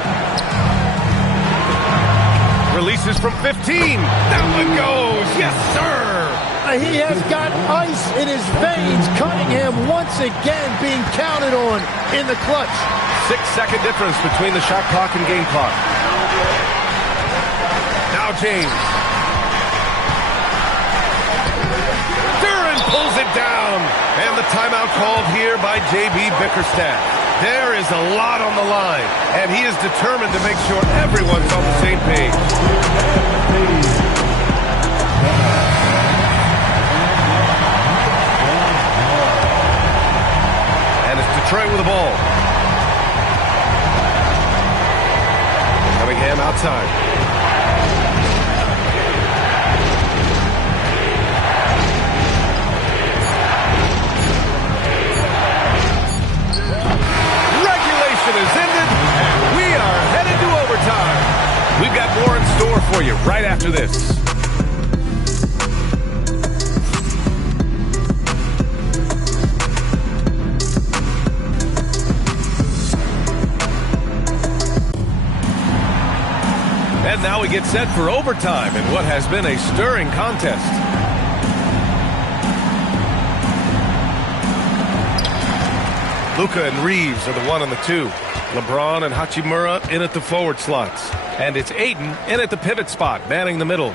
Releases from 15. That one goes. Yes, sir. He has got ice in his veins. Cunningham once again being counted on in the clutch. 6-second difference between the shot clock and game clock. Now James. Duran pulls it down. And the timeout called here by J.B. Bickerstaff. There is a lot on the line, and he is determined to make sure everyone's on the same page. And it's Detroit with the ball. Cunningham outside. Is ended, and we are headed to overtime. We've got more in store for you right after this. And now we get set for overtime in what has been a stirring contest. Luka and Reeves are the 1 and the 2. LeBron and Hachimura in at the forward slots. And it's Ayton in at the pivot spot, manning the middle.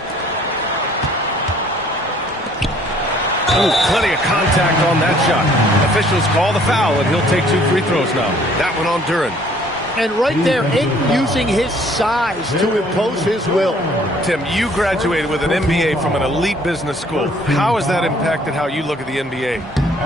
Oh, plenty of contact on that shot. Officials call the foul, and he'll take 2 free throws now. That one on Duran. And right there, Ayton using his size to impose his will. Tim, you graduated with an MBA from an elite business school. How has that impacted how you look at the NBA?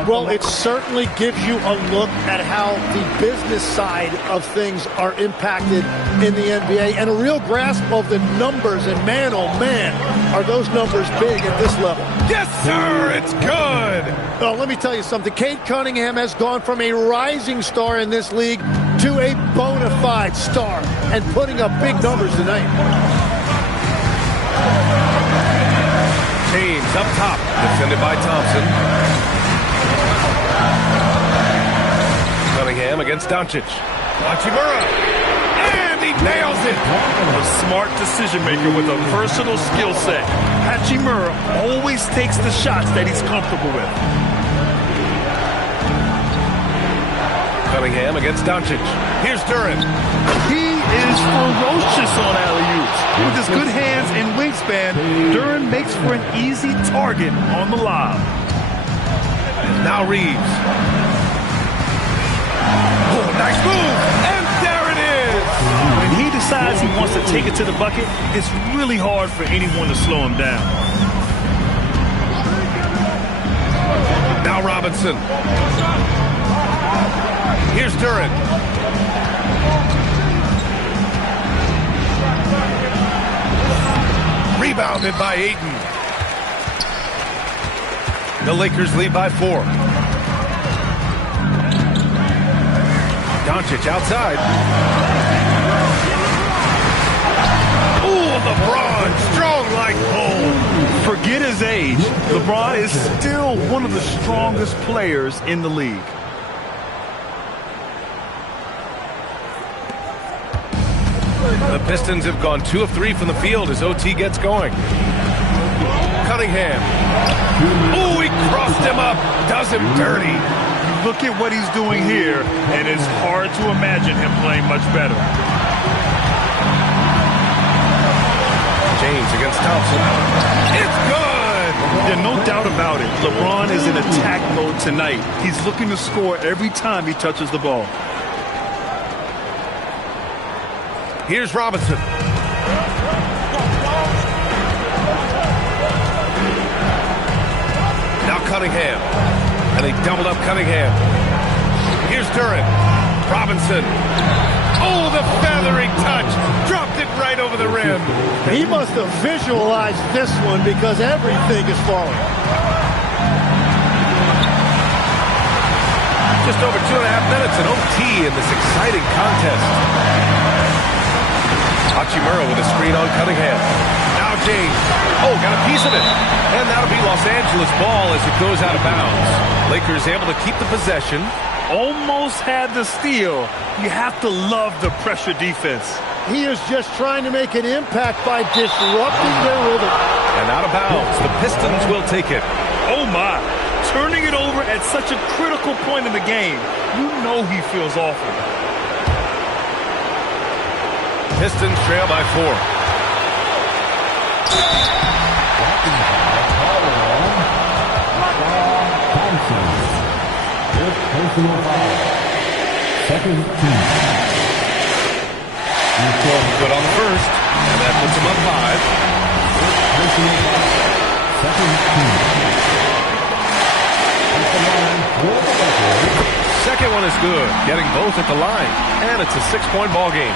Well, it certainly gives you a look at how the business side of things are impacted in the NBA and a real grasp of the numbers. And man, oh man, are those numbers big at this level. Yes, sir, it's good. Well, let me tell you something. Cade Cunningham has gone from a rising star in this league to a bona fide star and putting up big numbers tonight. James up top, defended by Thompson. Cunningham against Doncic. Hachimura. And he nails it. A smart decision maker with a versatile skill set. Hachimura always takes the shots that he's comfortable with. Cunningham against Doncic. Here's Duran. He is ferocious on alley-oops. With his good hands and wingspan, Duran makes for an easy target on the lob. Now Reeves. Oh, nice move. And there it is. When he decides he wants to take it to the bucket, it's really hard for anyone to slow him down. Now Robinson. Here's Duran. Rebounded by Ayton. The Lakers lead by 4. Doncic outside. Ooh, LeBron, strong like bull. Forget his age, LeBron is still one of the strongest players in the league. The Pistons have gone 2 of 3 from the field as OT gets going. Cunningham. Oh, he crossed him up. Does him dirty. Look at what he's doing here, and it's hard to imagine him playing much better. James against Thompson. It's good! Yeah, no doubt about it. LeBron is in attack mode tonight. He's looking to score every time he touches the ball. Here's Robinson. Now Cunningham. And they doubled up Cunningham. Here's Duran. Robinson. Oh, the feathery touch. Dropped it right over the rim. He must have visualized this one because everything is falling. Just over 2.5 minutes in OT in this exciting contest. Hachimura with a screen on Cunningham. Now James. Oh, got a piece of it. And that'll be Los Angeles ball as it goes out of bounds. Lakers able to keep the possession. Almost had the steal. You have to love the pressure defense. He is just trying to make an impact by disrupting their rhythm. And out of bounds. The Pistons will take it. Oh, my. Turning it over at such a critical point in the game. You know he feels awful. Pistons trail by 4. Second team. Good on the first, and that puts him up 5. Second team. Second one is good, getting both at the line, and it's a 6-point ball game.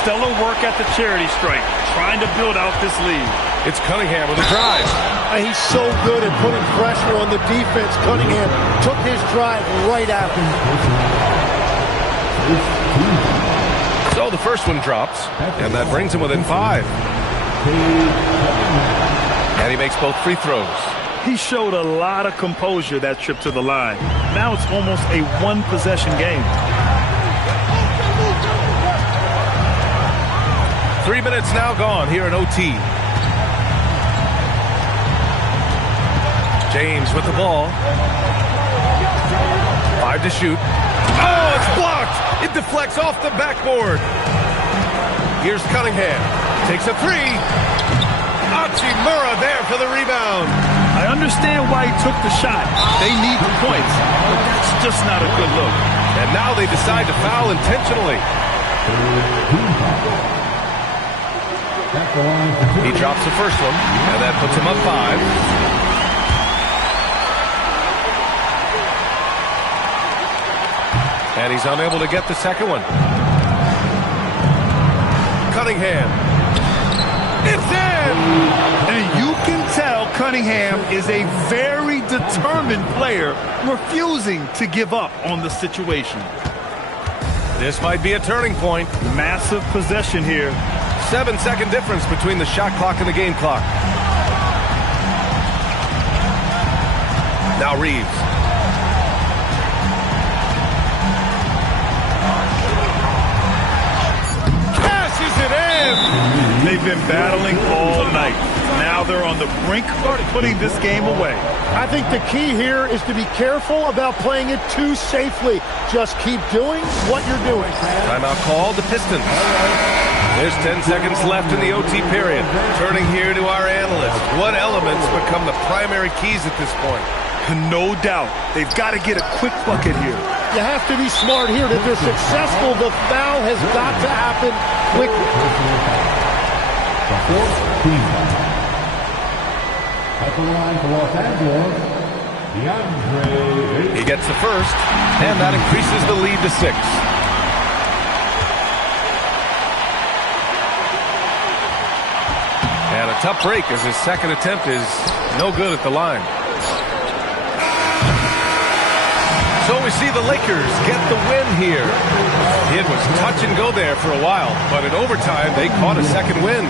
Stellar work at the charity stripe, trying to build out this lead. It's Cunningham with a drive. He's so good at putting pressure on the defense. Cunningham took his drive right at him. So the first one drops, and that brings him within 5. And he makes both free throws. He showed a lot of composure that trip to the line. Now it's almost a one-possession game. 3 minutes now gone here in OT. James with the ball. 5 to shoot. Oh, it's blocked! It deflects off the backboard. Here's Cunningham. Takes a 3. Hachimura there for the rebound. I understand why he took the shot. They need the points, but that's just not a good look. And now they decide to foul intentionally. He drops the first one, and that puts him up 5. And he's unable to get the second one. Cunningham. It's in! And you can tell Cunningham is a very determined player, refusing to give up on the situation. This might be a turning point. Massive possession here. 7-second difference between the shot clock and the game clock. Now Reeves. Cashes it in! They've been battling all night. Now they're on the brink of putting this game away. I think the key here is to be careful about playing it too safely. Just keep doing what you're doing. Timeout called, the Pistons. There's 10 seconds left in the OT period. Turning here to our analyst. What elements become the primary keys at this point? No doubt. They've got to get a quick bucket here. You have to be smart here. If they're successful, the foul has got to happen quickly. The fourth team. At the line for Los Angeles, DeAndre. He gets the first, and that increases the lead to 6. And a tough break as his second attempt is no good at the line. So we see the Lakers get the win here. It was touch and go there for a while, but in overtime they caught a second win.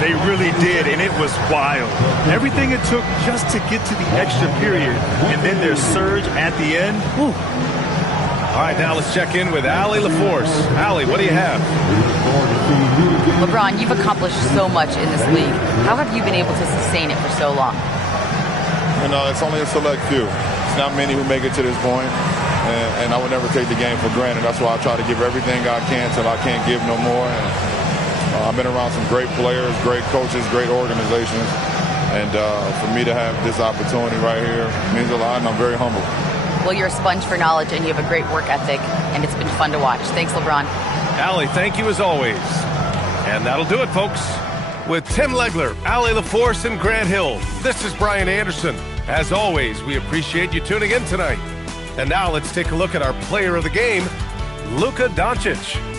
They really did, and it was wild. Everything it took just to get to the extra period, and then their surge at the end. Whew. All right, now let's check in with Allie LaForce. Allie, what do you have? LeBron, you've accomplished so much in this league. How have you been able to sustain it for so long? You know, it's only a select few. It's not many who make it to this point. and I would never take the game for granted. That's why I try to give everything I can till I can't give no more. And, I've been around some great players, great coaches, great organizations, and for me to have this opportunity right here means a lot, and I'm very humbled. Well, you're a sponge for knowledge, and you have a great work ethic, and it's been fun to watch. Thanks, LeBron. Allie, thank you as always. And that'll do it, folks. With Tim Legler, Allie LaForce, and Grant Hill, this is Brian Anderson. As always, we appreciate you tuning in tonight. And now let's take a look at our player of the game, Luka Doncic.